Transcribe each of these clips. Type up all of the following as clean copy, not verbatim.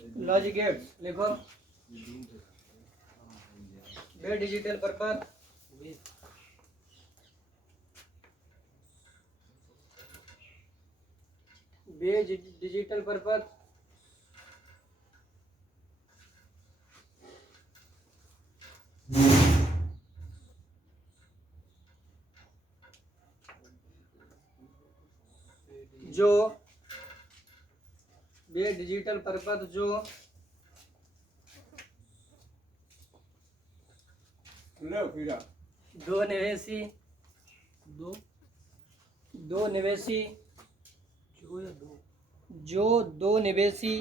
Logic gates लिखो। बे digital purpose digital purpose जो बे digital purpose जो दो निवेशी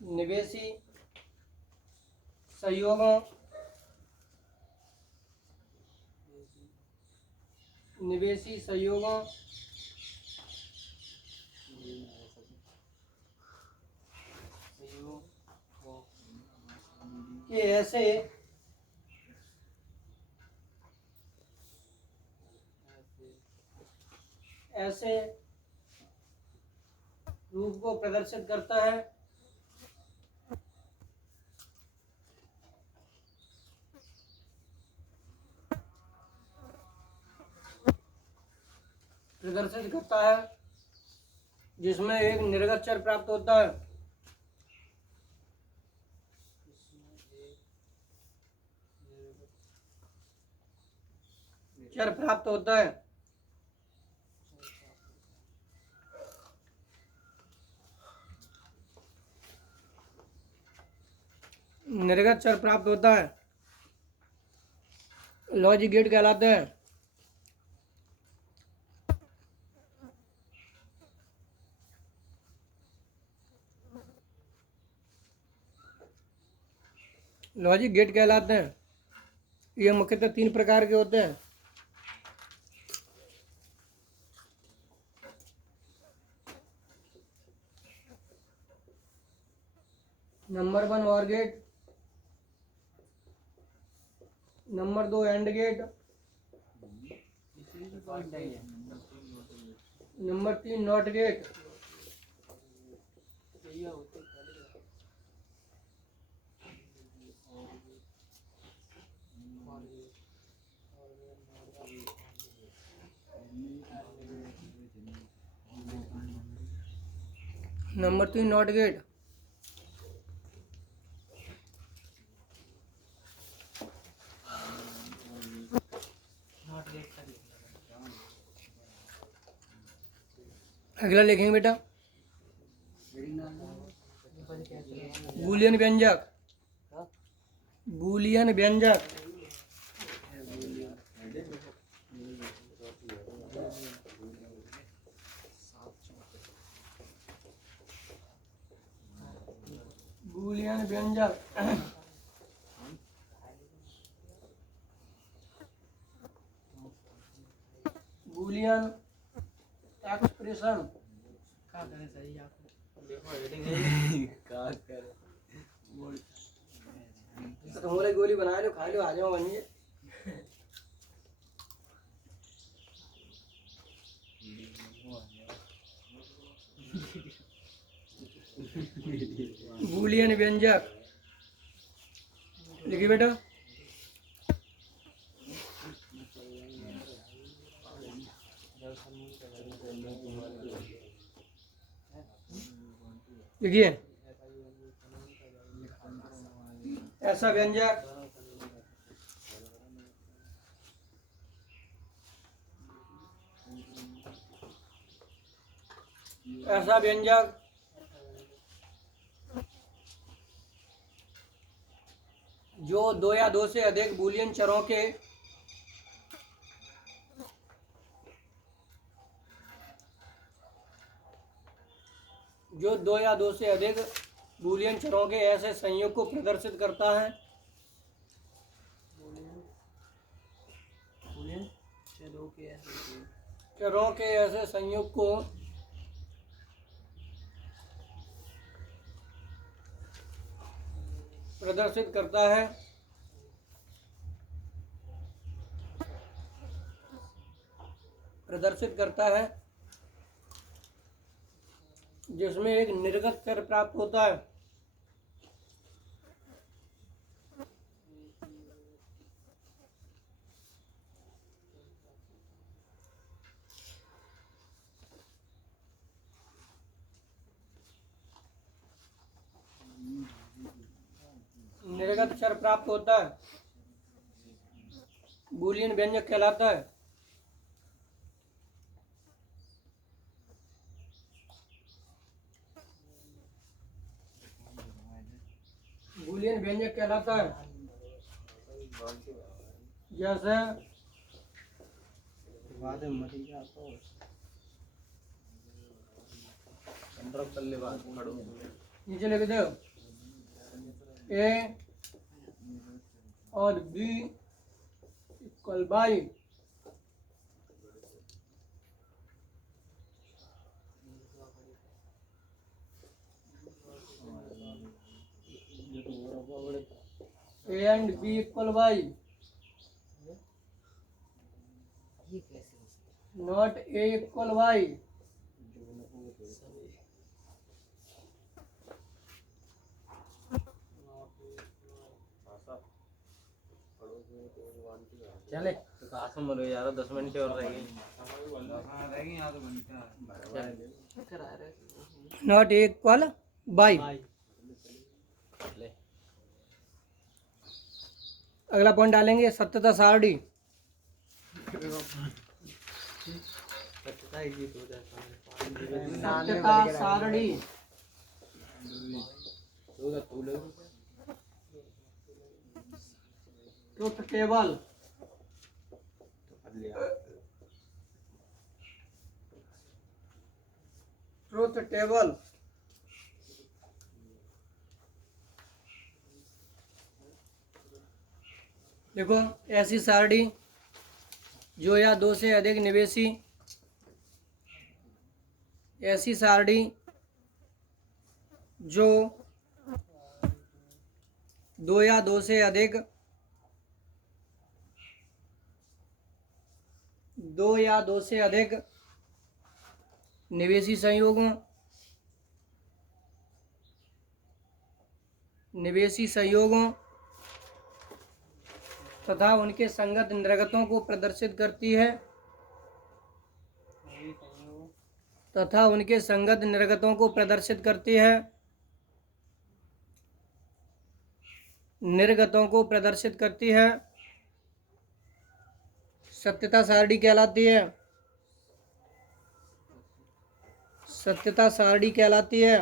निवेशी सहयोगों के ऐसे रूप को प्रदर्शित करता है। जिसमें एक निर्गत चर प्राप्त होता है। निर्गत चर प्राप्त होता है। लॉजिक गेट कहलाते हैं। लॉजिक गेट कहलाते हैं। ये मुख्यतः 3 प्रकार के होते हैं। Number 1 OR gate, number 2 and gate, number 3 not gate. Number 3 not gate. अगला लिखेंगे बेटा बूलियन व्यंजक। बूलियन व्यंजक बूलियन व्यंजक बूलियन एक्सप्रेशन तुम्हारे गोली बना लो, खा लो, आ जाओ बनिए। बूलियन व्यंजक लिखिए बेटा। लिखिए ऐसा व्यंजक जो 2 या 2 से अधिक बूलियन चरों के ऐसे संयोग को प्रदर्शित करता है। चरों के ऐसे संयोग को प्रदर्शित करता है जिसमें एक निर्गत चर प्राप्त होता है। निर्गत चर प्राप्त होता है, बूलियन व्यंजक कहलाता है। बूलियन व्यंजक कहलाता है। जैसे नीचे लिख दो ए और B equal Y A and B equal Y, not A equal Y. चले तो कहा बोलो यार 10 मिनट और रह गई। Not A equal by. अगला पॉइंट डालेंगे सत्यता सारणी। सत्यता सारणी ट्रुथ टेबल। ट्रुथ टेबल देखो, ऐसी सारणी जो या दो से अधिक निवेशी, ऐसी सारणी जो दो या दो से अधिक निवेशी संयोगों तथा उनके संगत निर्गतों को प्रदर्शित करती है, निर्गतों को प्रदर्शित करती है, सत्यता सारणी कहलाती है। सत्यता सारणी कहलाती है।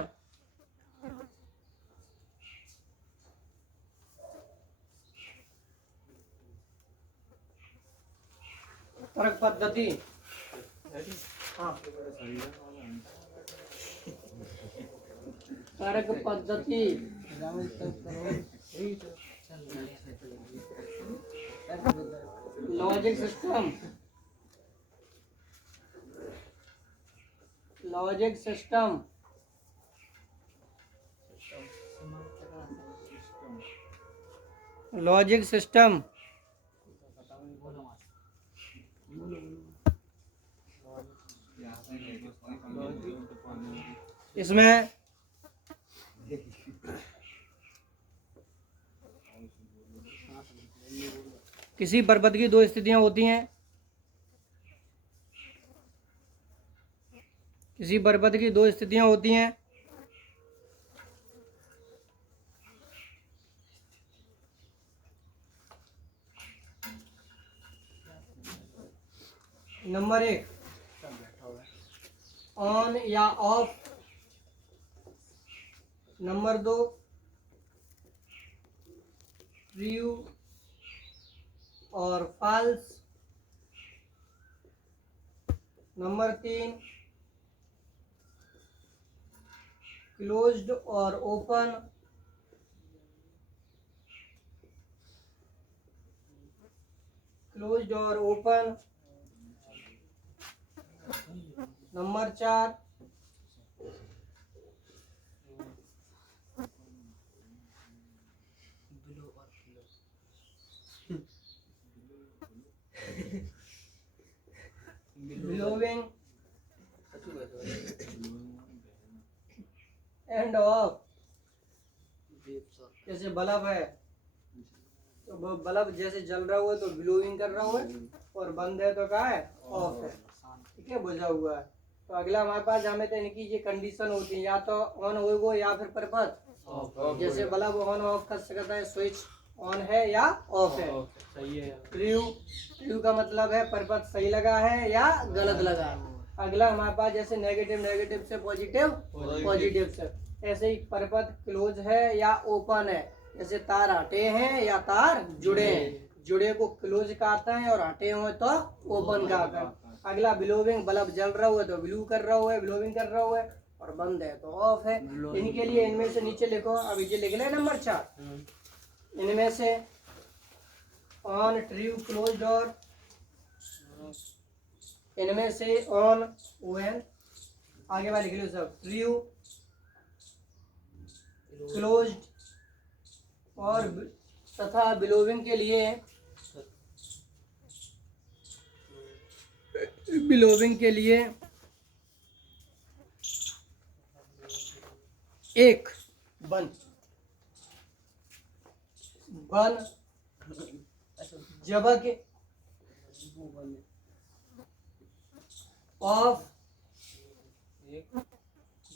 तर्क पद्धति, हाँ, तर्क पद्धति, लॉजिक सिस्टम, इसमें किसी बरबद की दो स्थितियां होती हैं। नंबर 1 ऑन या ऑफ। नंबर 2 ट्रू और फॉल्स। नंबर 3 क्लोज्ड और ओपन। नंबर 4 बिलोविंग ऑफ, जैसे बल्ब है तो बल्ब जैसे जल रहा हुआ है तो ब्लोइंग कर रहा हुआ है, और बंद है तो क्या है, ऑफ है। ठीक है, बुझा हुआ है। तो अगला हमारे पास जहाँ में तो इनकी ये कंडीशन होती है, या तो ऑन होगा या फिर पर्पज। जैसे बल्ब ऑन ऑफ कर सकता है, स्विच ऑन है या ऑफ है। सही है। ट्रू का मतलब है पर्पज सही लगा है या गलत लगा है। अगला हमारे पास जैसे नेगेटिव से पॉजिटिव से, ऐसे ही पर्पज क्लोज है या ओपन है। जैसे तार हटे हैं या तार जुड़े हैं, जुड़े को क्लोज कहता है और हटे हुए तो ओपन कहता है। अगला ब्लोविंग, बल्ब जल रहा हुआ है तो ब्लू कर रहा हुआ है, ब्लोविंग कर रहा हुआ है, और बंद है तो ऑफ है। इनके लिए इनमें से नीचे लिखो, अभी ये लिख ले नंबर 4, इनमें से ऑन, ट्रू, क्लोज और इनमें से ऑन, ओन, आगे वाले लिख लो सब, ट्रू, क्लोज्ड और तथा ब्लोविंग के लिए एक बन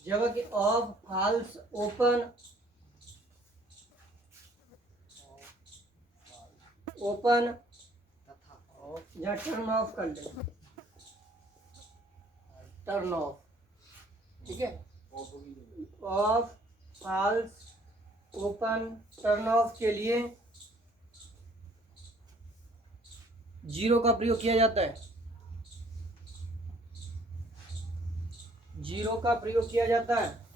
जबकि ऑफ, फॉल्स, ओपन या टर्न ऑफ कर ले, टर्न ऑफ। ठीक है, off, false, open, turn off के लिए जीरो का प्रयोग किया जाता है। जीरो का प्रयोग किया जाता है।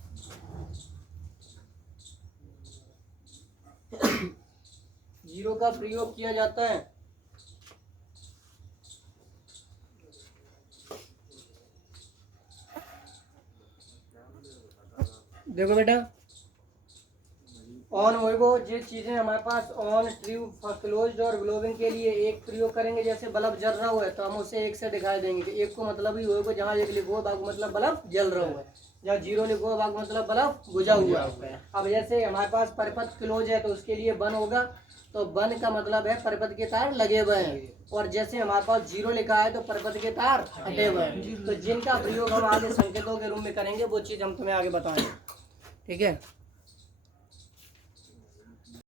जीरो का प्रयोग किया जाता है। देखो बेटा, ऑन होएगो, ये चीजें हमारे पास ऑन, ट्रू, क्लोज्ड और ग्लोविंग के लिए एक प्रयोग करेंगे। जैसे बल्ब जल रहा हुआ है तो हम उसे एक से दिखाई देंगे कि एक को मतलब ही होएगा, जहाँ एक लिखो बाग मतलब बल्ब जल रहा हुआ है, जहाँ जीरो लिखो बाग मतलब बल्ब बुझा हुआ है। अब जैसे हमारे पास परपथ क्लोज है तो उसके लिए बन होगा, तो बन का मतलब है परपथ के तार लगे हुए हैं, और जैसे हमारे पास जीरो लिखा है तो परपथ के तार हटे हुए हैं। तो जिनका प्रयोग हम आगे संकेतों के रूप में करेंगे वो चीज़ हम तुम्हें आगे बताएंगे। ठीक है।